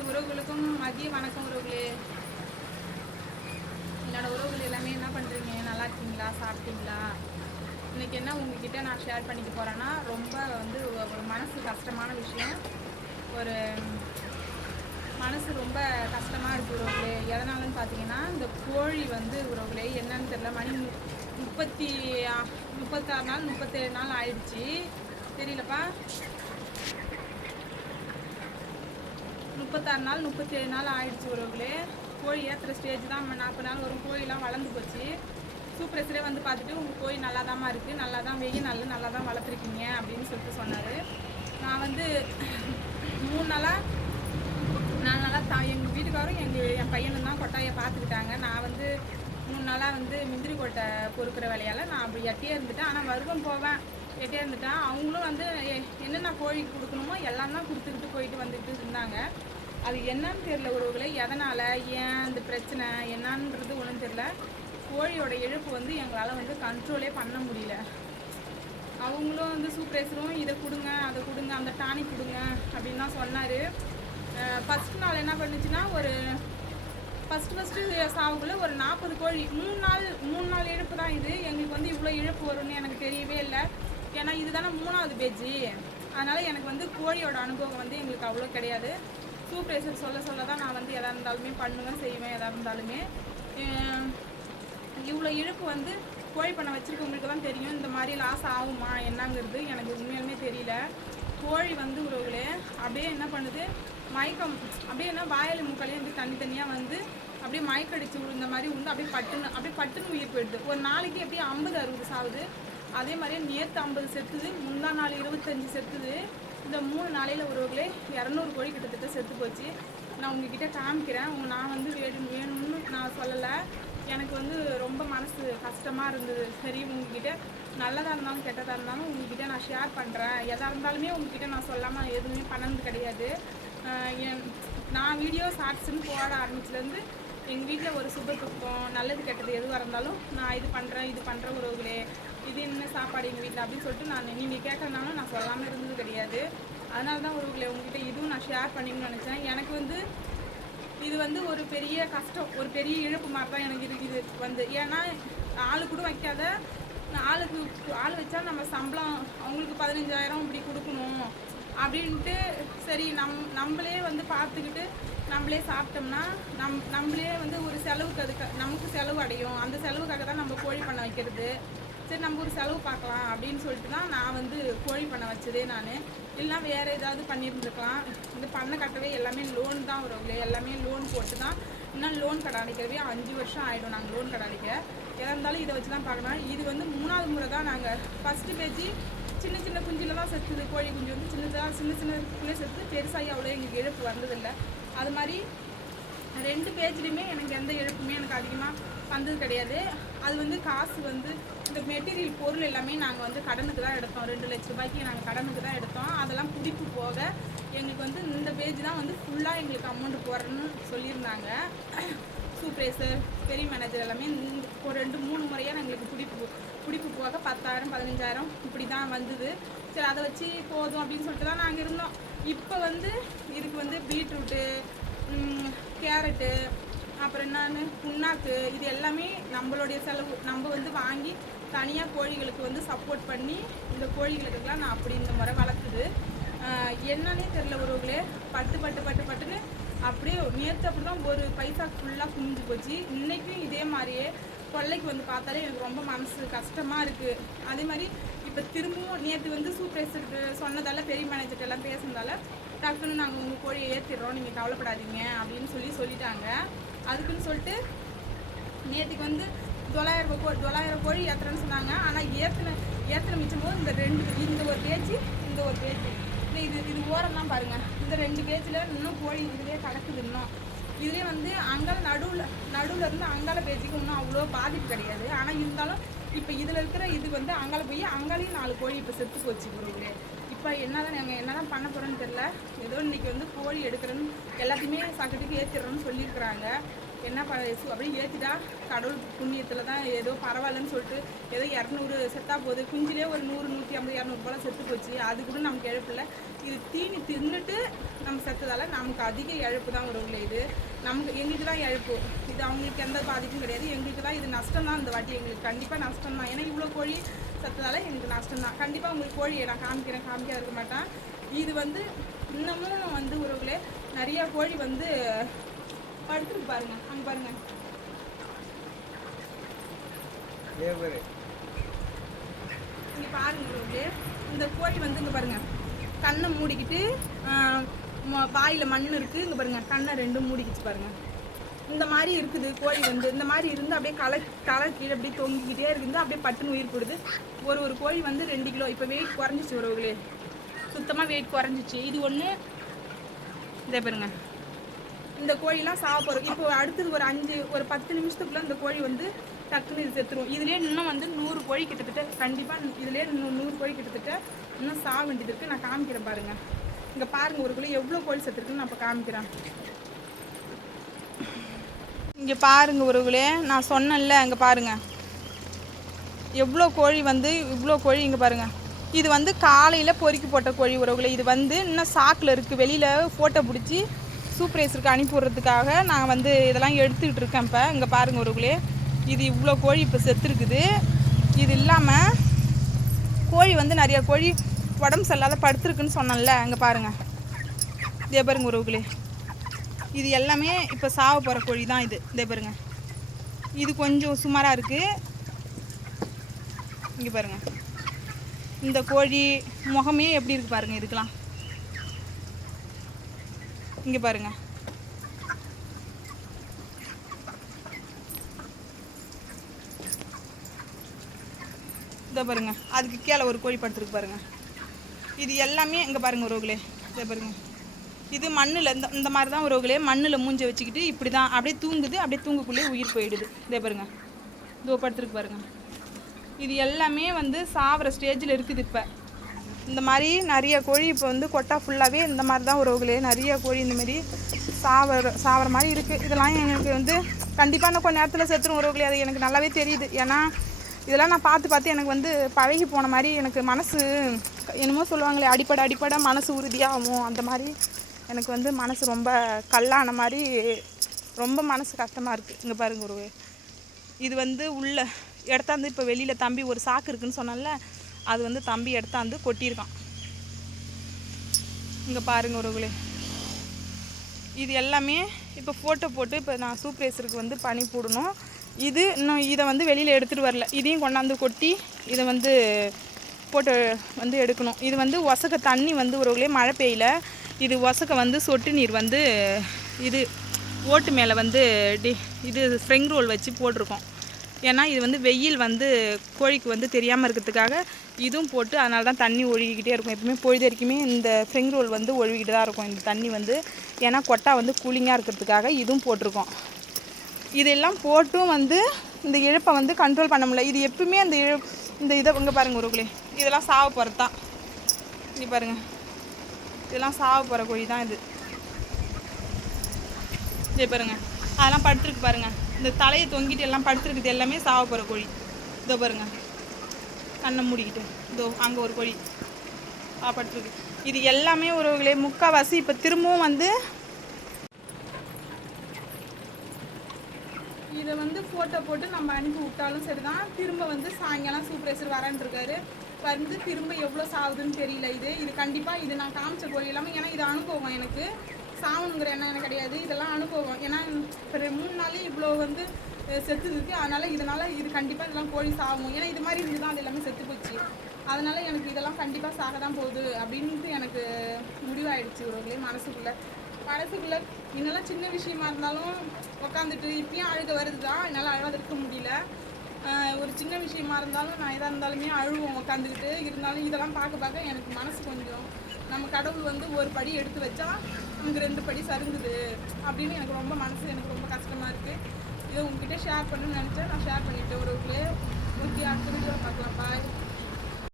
அனைத்து உறவுகளுக்கும் மதிய வணக்கம் உறவுகளே. என்னோட உறவுகள் எல்லாமே என்ன பண்ணுறீங்க நல்லா இருக்கீங்களா? சாப்பிட்டீங்களா? இன்னைக்கு என்ன உங்ககிட்ட நான் ஷேர் பண்ணிக்க போகிறேன்னா ரொம்ப வந்து ஒரு மனசு கஷ்டமான விஷயம். ஒரு மனசு ரொம்ப கஷ்டமாக இருக்குது உறவுகளே. எதனாலன்னு பார்த்தீங்கன்னா இந்த கோழி வந்து உறவுகளே என்னன்னு தெரியல. மணி முப்பத்தி முப்பத்தாறு நாள் முப்பத்தேழு நாள் ஆயிடுச்சு. தெரியலப்பா? முப்பத்தாறு நாள் முப்பத்தேழு நாள் ஆயிடுச்சு உறவுகளே. கோழி ஏற்றுற ஸ்டேஜ் தான் நாற்பது நாள் வரும். கோழிலாம் வளர்ந்து போச்சு. சூப்பரேசரே வந்து பார்த்துட்டு உங்கள் கோழி நல்லா தாம்மா இருக்குது நல்லா தான் வெயில் நல்லா நல்லா தான் வளர்த்துருக்கீங்க அப்படின்னு சொல்லிட்டு சொன்னார். நான் வந்து மூணு நாளாக நாலு நாளாக தா எங்கள் வீட்டுக்காரும் எங்கள் என் பையனும் தான் கொட்டாயை பார்த்துக்கிட்டாங்க. நான் வந்து மூணு நாளாக வந்து முந்திரி கொட்டை பொறுக்கிற வேலையால் நான் அப்படி எட்டியே இருந்துட்டேன். ஆனால் வருவம் போவேன். எட்டியே இருந்துட்டேன். அவங்களும் வந்து என்னென்ன கோழிக்கு கொடுக்கணுமோ எல்லாம் தான் கொடுத்துக்கிட்டு போயிட்டு வந்துட்டு இருந்தாங்க. அது என்னன்னு தெரியல உறவுகளை. எதனால்? ஏன் அந்த பிரச்சனை? என்னன்றது ஒன்றும் தெரியல. கோழியோட இழப்பு வந்து எங்களால் வந்து கண்ட்ரோலே பண்ண முடியல. அவங்களும் வந்து சூப்பரேசரும் இதை கொடுங்க அதை கொடுங்க அந்த டானிக் கொடுங்க அப்படின்னு தான் சொன்னார். ஃபஸ்ட் நாள் என்ன பண்ணுச்சுன்னா ஒரு ஃபஸ்ட்டு ஃபஸ்ட்டு சாவுக்குள்ளே ஒரு நாற்பது கோழி மூணு நாள் மூணு நாள் இழப்பு தான் இது. எங்களுக்கு வந்து இவ்வளோ இழப்பு வரும்னு எனக்கு தெரியவே இல்லை. ஏன்னா இதுதானே மூணாவது பேஜி அதனால் எனக்கு வந்து கோழியோட அனுபவம் வந்து எங்களுக்கு அவ்வளோ கிடையாது. சூப்பரேசர் சொல்ல சொல்ல தான் நான் வந்து எதாக இருந்தாலுமே பண்ணுவேன் செய்வேன் எதாக இருந்தாலுமே. இவ்வளோ இழுப்பு வந்து கோழி பண்ண வச்சுருக்கவங்களுக்கு தான் தெரியும். இந்த மாதிரி லாஸ் ஆகுமா என்னங்கிறது எனக்கு உண்மையாலுமே தெரியல. கோழி வந்து உறவுகளே அப்படியே என்ன பண்ணுது? மயக்கம் அப்படியே என்ன வாயில் முக்காலே வந்து தனித்தனியாக வந்து அப்படியே மயக்கடிச்சு விழுந்த மாதிரி உண்டு. அப்படியே பட்டுன்னு அப்படியே பட்டுன்னு உயிர் போயிடுது. ஒரு நாளைக்கு எப்படியும் ஐம்பது அறுபது சாகுது அதே மாதிரியே நேற்று ஐம்பது செத்துது முந்தா நாள் இருபத்தஞ்சு செத்துது. இந்த மூணு நாளையில் உறவுகளே இரநூறு கோழி கிட்டத்தட்ட செத்து போச்சு. நான் உங்ககிட்ட காமிக்கிறேன். உங்க நான் வந்து வேணும் வேணும்னு நான் சொல்லலை. எனக்கு வந்து ரொம்ப மனசு கஷ்டமாக இருந்தது. சரி உங்ககிட்ட நல்லதாக இருந்தாலும் கெட்டதாக இருந்தாலும் உங்ககிட்ட நான் ஷேர் பண்ணுறேன் எதாக இருந்தாலுமே உங்ககிட்ட நான் சொல்லாமல் எதுவுமே பண்ணது கிடையாது. என் நான் வீடியோ ஷார்ட்ஸ்ன்னு போட ஆரம்பிச்சிலேருந்து எங்கள் வீட்டில் ஒரு சுப துக்கம் நல்லது கெட்டது எதுவாக இருந்தாலும் நான் இது பண்ணுறேன் இது பண்ணுற உறவுகளே. இது என்ன சாப்பாடு எங்கள் வீட்டில் அப்படின்னு சொல்லிட்டு நான் நீங்கள் கேட்கறனாலும் நான் சொல்லாமல் இருந்தது கிடையாது. அதனால தான் ஒரு உங்ககிட்ட இதுவும் நான் ஷேர் பண்ணிக்கணும்னு நினச்சேன். எனக்கு வந்து இது வந்து ஒரு பெரிய கஷ்டம் ஒரு பெரிய இழப்பு மாதிரி தான் எனக்கு இருக்குது வந்து. ஏன்னா ஆளு கூட வைக்காத ஆளுக்கு ஆள் வச்சா நம்ம சம்பளம் அவங்களுக்கு பதினஞ்சாயிரம் இப்படி கொடுக்கணும் அப்படின்ட்டு சரி நம் நம்மளே வந்து பார்த்துக்கிட்டு நம்மளே சாப்பிட்டோம்னா நம் நம்மளே வந்து ஒரு செலவுக்கு அதுக்கு நமக்கு செலவு அடையும். அந்த செலவுக்காக தான் நம்ம கோழி பண்ண வைக்கிறது. சரி நம்ம ஒரு செலவு பார்க்கலாம் அப்படின்னு சொல்லிட்டு தான் நான் வந்து கோழி பண்ண வச்சதே நான். இல்லைனா வேறு ஏதாவது பண்ணியிருந்துருக்கலாம். இந்த பண்ணை கட்டவே எல்லாமே லோன் தான் வரும் எல்லாமே லோன் போட்டு தான் இன்னும் லோன் கடை அடைக்கிறவே அஞ்சு வருஷம் ஆகிடும் நாங்கள் லோன் கடை அடைக்க எதாக இருந்தாலும் இதை வச்சு தான் பார்க்கணும். இது வந்து மூணாவது முறை தான் நாங்கள் ஃபஸ்ட்டு பேஜி சின்ன சின்ன குஞ்சில தான் செத்துது கோழி குஞ்சு வந்து சின்னதாக சின்ன சின்ன குள்ளே செத்து பெருசாகி அவ்வளோ எங்களுக்கு இழப்பு வந்ததில்லை. அது மாதிரி ரெண்டு பேஜ்லேயுமே எனக்கு எந்த இழப்புமே எனக்கு அதிகமாக வந்தது கிடையாது. அது வந்து காசு வந்து இந்த மெட்டீரியல் பொருள் எல்லாமே நாங்கள் வந்து கடனுக்கு தான் எடுத்தோம். ரெண்டு லட்ச ரூபாய்க்கு நாங்கள் கடனுக்கு தான் எடுத்தோம். அதெல்லாம் பிடிப்பு போக எங்களுக்கு வந்து இந்த பேஜ் தான் வந்து ஃபுல்லாக எங்களுக்கு அமௌண்ட் போடுறேன்னு சொல்லியிருந்தாங்க. சூப்பரேசர் பெரிய மேனேஜர் எல்லாமே இந்த ஒரு ரெண்டு மூணு முறையாக எங்களுக்கு பிடிப்பு பிடிப்பு போக பத்தாயிரம் பதினஞ்சாயிரம் இப்படி தான் வந்தது. சரி அதை வச்சு போதும் அப்படின்னு சொல்லிட்டு தான் நாங்கள் இருந்தோம். இப்போ வந்து இதுக்கு வந்து பீட்ரூட்டு கேரட்டு அப்புறம் என்னன்னு புண்ணாக்கு இது எல்லாமே நம்மளுடைய செலவு. நம்ம வந்து வாங்கி தனியாக கோழிகளுக்கு வந்து சப்போர்ட் பண்ணி இந்த கோழிகளுக்கெல்லாம் நான் அப்படி இந்த முறை வளர்த்துது என்னன்னே தெரில உறவுகளே. பட்டு பட்டு பட்டு பட்டுன்னு அப்படியே நேற்று அப்படி தான் ஒரு பைசா ஃபுல்லாக குமிஞ்சு போச்சு. இன்றைக்கும் இதே மாதிரியே கொள்ளைக்கு வந்து பார்த்தாலே எனக்கு ரொம்ப மனசு கஷ்டமாக இருக்குது அதே மாதிரி இப்போ திரும்பவும் நேற்று வந்து சூப்பர்வைசருக்கு சொன்னதால பெரிய மேனேஜர்கிட்ட எல்லாம் பேசுனதால டக்குன்னு நாங்கள் உங்கள் கோழியை ஏற்றிடுறோம் நீங்கள் கவலைப்படாதீங்க அப்படின்னு சொல்லி சொல்லிட்டாங்க. அதுக்குன்னு சொல்லிட்டு நேற்றுக்கு வந்து தொள்ளாயிரம் ரூபாய் கோ தொள்ளாயிரம் கோழி ஏற்றுறேன்னு சொன்னாங்க. ஆனால் ஏற்றின ஏற்றின மிச்சம் போது இந்த ரெண்டு இந்த ஒரு கேஜி இந்த ஒரு கேஜி இல்லை இது இது ஓரம்லாம் பாருங்கள் இந்த ரெண்டு பேஜில் இன்னும் கோழி இதுலேயே கிடக்குது இன்னும். இதுலேயே வந்து அங்கால நடுவில் நடுவில் இருந்து அங்கால பேஜிக்கு இன்னும் அவ்வளோ பாதிப்பு கிடையாது. ஆனால் இருந்தாலும் இப்போ இதில் இருக்கிற இது வந்து அங்கால போய் அங்காலையும் நாலு கோழி இப்போ செத்து போச்சு ஒருவரே இப்போ என்னதான் நாங்கள் என்னதான் பண்ண போகிறோன்னு தெரில ஏதோ இன்னைக்கு வந்து கோழி எடுக்கிறேன்னு எல்லாத்தையுமே சாக்கெட்டுக்கு ஏற்றிடுறோன்னு சொல்லியிருக்கிறாங்க. என்ன ப அப்படியே ஏற்றிட்டா கடவுள் புண்ணியத்தில் தான் ஏதோ பரவாயில்லன்னு சொல்லிட்டு ஏதோ இரநூறு செத்தா போகுது. குஞ்சிலே ஒரு நூறு நூற்றி ஐம்பது இரநூறு போல செத்து போச்சு. அது கூட நமக்கு இழப்பில்ல இது தீனி தின்னுட்டு நம்ம செத்ததால் நமக்கு அதிக இழப்பு தான் உறவுகளே இது. நமக்கு எங்களுக்கு தான் இழப்பு. இது அவங்களுக்கு எந்த பாதிப்பும் கிடையாது. எங்களுக்கு தான் இது நஷ்டம் தான் இந்த வாட்டி எங்களுக்கு. கண்டிப்பாக நஷ்டம் தான். ஏன்னா இவ்வளோ கோழி செத்ததால எங்களுக்கு நஷ்டம் தான். கண்டிப்பாக உங்களுக்கு கோழியை நான் காமிக்கிறேன். காமிக்காத இருக்க மாட்டேன். இது வந்து இன்னமும் வந்து உறவுகளே நிறையா கோழி வந்து படுத்துருக்கு பாருங்க அங்கே பாருங்க. இங்க பாருங்க உறவுகளே இந்த கோழி வந்து இங்க பாருங்க கண்ணை மூடிக்கிட்டு வாயில மண் இருக்கு இங்க பாருங்க கண்ணை ரெண்டும் மூடிக்கிச்சு பாருங்க. இந்த மாதிரி இருக்குது கோழி வந்து. இந்த மாதிரி இருந்து அப்படியே களை களை கீழே அப்படியே தொங்கிக்கிட்டே இருக்குது அப்படியே பட்டுன்னு உயிர் போடுது. ஒரு ஒரு கோழி வந்து ரெண்டு கிலோ. இப்போ வெயிட் குறைஞ்சிச்சு உறவுகளே. சுத்தமாக வெயிட் குறைஞ்சிச்சு. இது ஒன்று இதே பாருங்க. இந்த கோழிலாம் சாக போகிறோம் இப்போ அடுத்தது ஒரு அஞ்சு ஒரு பத்து நிமிஷத்துக்குள்ள இந்த கோழி வந்து டக்குன்னு இது செத்துரும். இதுலேயே இன்னும் வந்து நூறு கோழி கிட்டத்தட்ட கண்டிப்பாக இதுலேயே இன்னும் நூறு கோழி கிட்டத்தட்ட இன்னும் சாக வேண்டியது இருக்குது நான் காமிக்கிறேன் பாருங்க. இங்கே பாருங்க ஒரு கோழி எவ்வளோ கோழி செத்துருக்குன்னு நான் இப்போ காமிக்கிறேன். இங்கே பாருங்க உறவுகளே நான் சொன்னேன்ல அங்கே பாருங்க. எவ்வளோ கோழி வந்து இவ்வளோ கோழி இங்கே பாருங்க. இது வந்து காலையில் பொறுக்கி போட்ட கோழி உறவுகளை இது வந்து இன்னும் சாக்கில் இருக்குது வெளியில் ஃபோட்டோ பிடிச்சி சூப்பர்வைசருக்கு அனுப்பி விட்றதுக்காக நான் வந்து இதெல்லாம் எடுத்துக்கிட்டு இருக்கேன் இப்போ. இங்கே பாருங்கள் உறவுகளே இது இவ்வளோ கோழி இப்போ செத்துருக்குது. இது இல்லாமல் கோழி வந்து நிறைய கோழி உடம்பு சரியில்லாத படுத்துருக்குன்னு சொன்னேன்ல. அங்கே பாருங்கள் இதே பாருங்க உறவுகளே இது எல்லாமே இப்போ சாவ போகிற கோழி தான் இது. இதே பாருங்க. இது கொஞ்சம் சுமாராக இருக்குது இங்கே பாருங்கள் இந்த கோழி முகமே எப்படி இருக்குது பாருங்கள் இதுக்கெல்லாம். இங்கே பாருங்க. இதோ பாருங்க. அதுக்கு கீழே ஒரு கோழி படுத்துருக்கு பாருங்க. இது எல்லாமே இங்கே பாருங்க உறவுகளே இதோ பாருங்க. இது மண்ணில் இந்த இந்த மாதிரி தான் உறவுகளே மண்ணில் மூஞ்ச வச்சுக்கிட்டு இப்படி தான் அப்படியே தூங்குது. அப்படியே தூங்குக்குள்ளேயே உயிர் போயிடுது. இதே பாருங்க. இதோ படுத்துருக்கு பாருங்க. இது எல்லாமே வந்து சாவர ஸ்டேஜில் இருக்குது இப்போ. இந்த மாதிரி நிறைய கோழி இப்போ வந்து கொட்டா ஃபுல்லாகவே இந்த மாதிரி தான் உறவுகளே. நிறைய கோழி இந்த மாதிரி சாவர சாவர மாதிரி இருக்குது இதெல்லாம் எனக்கு வந்து கண்டிப்பாக இன்னும் கொஞ்சம் நேரத்தில் செத்துரும் உறவுகளே. அது எனக்கு நல்லாவே தெரியுது. ஏன்னா இதெல்லாம் நான் பார்த்து பார்த்து எனக்கு வந்து பழகி போன மாதிரி எனக்கு மனசு என்னமோ சொல்லுவாங்களே அடிப்படை அடிப்படை மனசு உறுதியாகவும் அந்த மாதிரி எனக்கு வந்து மனசு ரொம்ப கல்லான மாதிரி ரொம்ப மனசு கஷ்டமாக இருக்குது இங்கே பாருங்க ஒரு இது வந்து உள்ள இடத்தாந்து இப்போ வெளியில் தம்பி ஒரு சாக்கு இருக்குன்னு சொன்னேன்ல அது வந்து தம்பி எடுத்தாந்து கொட்டியிருக்கான். இங்கே பாருங்க உறவுகளே. இது எல்லாமே இப்போ ஃபோட்டோ போட்டு இப்போ நான் சூப்ரேசருக்கு வந்து பனி போடணும். இது இன்னும் இதை வந்து வெளியில் எடுத்துகிட்டு வரல. இதையும் கொண்டாந்து கொட்டி இதை வந்து போட்டோ வந்து எடுக்கணும். இது வந்து ஒசக்க தண்ணி வந்து உறவுகளே மழை பெய்யல. இது ஒசக்க வந்து சொட்டு நீர் வந்து இது ஓட்டு மேலே வந்து டி இது ஸ்ப்ரிங் ரோல் வச்சு போட்டிருக்கோம். ஏன்னா இது வந்து வெயில் வந்து கோழிக்கு வந்து தெரியாமல் இருக்கிறதுக்காக இதுவும் போட்டு அதனால தான் தண்ணி ஒழுகிக்கிட்டே இருக்கும். எப்பவுமே பொழுது வரைக்குமே இந்த ஸ்ப்ரிங் ரோல் வந்து ஒழுகிட்டு தான் இருக்கும். இந்த தண்ணி வந்து ஏன்னா கொட்டா வந்து கூலிங்காக இருக்கிறதுக்காக இதுவும் போட்டிருக்கோம். இதெல்லாம் போட்டும் வந்து இந்த இழப்பை வந்து கண்ட்ரோல் பண்ண முடியல. இது எப்பவுமே அந்த இழ இந்த இதை இங்கே பாருங்கள் உருகுலே இதெல்லாம் சாவ போகிறது தான். இங்கே பாருங்கள் இதெல்லாம் சாவ போகிற கோழி தான் இது. இதே பாருங்க. அதெல்லாம் படுத்துருக்கு பாருங்கள் இந்த தலையை தொங்கிட்டு எல்லாம் படுத்துருக்குது எல்லாமே சாவ போகிற கோழி. இதோ பாருங்க. கண்ணை மூடிக்கிட்டு. இதோ அங்கே ஒரு கோழி. ஆ படுத்துருக்கு. இது எல்லாமே உறவுகளே முக்கால்வாசி இப்போ திரும்பவும் வந்து இதை வந்து ஃபோட்டோ போட்டு நம்ம அனுப்பி விட்டாலும் சரிதான். திரும்ப வந்து சாயங்காலம் சூப்பரேசர் வரேன் இருக்காரு. வந்து திரும்ப எவ்வளோ சாகுதுன்னு தெரியல இது. இது கண்டிப்பாக இது நான் காமிச்ச கோழி இல்லாமல் ஏன்னா இது அனுபவம் எனக்கு. சாகணுங்கிற எண்ணம் எனக்கு கிடையாது. இதெல்லாம் அனுபவம். ஏன்னா இப்போ மூணு நாளே இவ்வளோ வந்து செத்து இருக்கு. அதனால இதனால இது கண்டிப்பாக இதெல்லாம் கோழி சாகும் ஏன்னா இது மாதிரி இதுதான். அது எல்லாமே செத்து போச்சு. அதனால எனக்கு இதெல்லாம் கண்டிப்பாக சாக தான் போகுது அப்படின்ட்டு எனக்கு முடிவாயிடுச்சு உறவுகளே மனசுக்குள்ள. மனசுக்குள்ள என்னெல்லாம் சின்ன விஷயமா இருந்தாலும் உட்காந்துட்டு இப்பயும் அழுக வருது தான் என்னால் அழகாத இருக்க முடியல ஒரு சின்ன விஷயமா இருந்தாலும் நான் எதாக இருந்தாலுமே அழுவோம் உட்காந்துக்கிட்டு இருந்தாலும் இதெல்லாம் பார்க்க பார்க்க எனக்கு மனசு கொஞ்சம் நம்ம கடவுள் வந்து ஒரு படி எடுத்து வச்சா நமக்கு ரெண்டு படி சருங்குது அப்படின்னு எனக்கு ரொம்ப மனசு எனக்கு ரொம்ப கஷ்டமாக இருக்குது இதை உங்ககிட்ட ஷேர் பண்ணணும்னு நினச்சேன். நான் ஷேர் பண்ணிட்டேன். ஒரு ஓகே அடுத்த வீடியோவில் பார்க்கலாம். பாய்